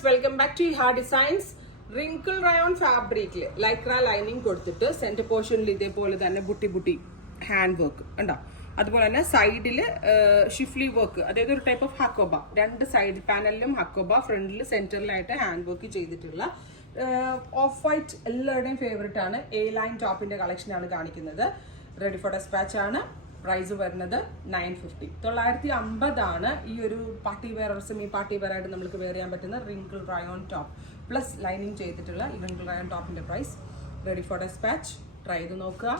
Viewers, welcome back to ഹാ designs. Wrinkle rayon ഫാബ്രിക്കിൽ Lycra lining കൊടുത്തിട്ട് സെന്റർ പോർഷനിൽ ഇതേപോലെ തന്നെ ബുട്ടി ബുട്ടി ഹാൻഡ് വർക്ക് ഉണ്ടോ. അതുപോലെ തന്നെ സൈഡിൽ ഷിഫ്ലി വർക്ക്, അതായത് ഒരു ടൈപ്പ് ഓഫ് ഹക്കോബ. രണ്ട് സൈഡ് പാനലിലും ഹക്കോബ, ഫ്രണ്ടിൽ സെന്ററിലായിട്ട് ഹാൻഡ് വർക്ക് ചെയ്തിട്ടുള്ള ഓഫ് വൈറ്റ് എല്ലാവരുടെയും ഫേവറേറ്റ് ആണ്. എ ലൈൻ ടോപ്പിന്റെ കളക്ഷൻ ആണ് കാണിക്കുന്നത്. റെഡി ഫോർ ഡെസ്പാച്ച് ആണ്. പ്രൈസ് വരുന്നത് 950. 950 ആണ് ഈ ഒരു party wear or semi party wear ആയിട്ട് നമുക്ക് വെയർ ചെയ്യാൻ പറ്റുന്ന wrinkle rayon top plus lining ചെയ്തിട്ടുള്ള ഈ റിങ്കിൾ റയോൺ ടോപ്പിന്റെ price. Ready for dispatch. Try ചെയ്ത് നോക്കുക.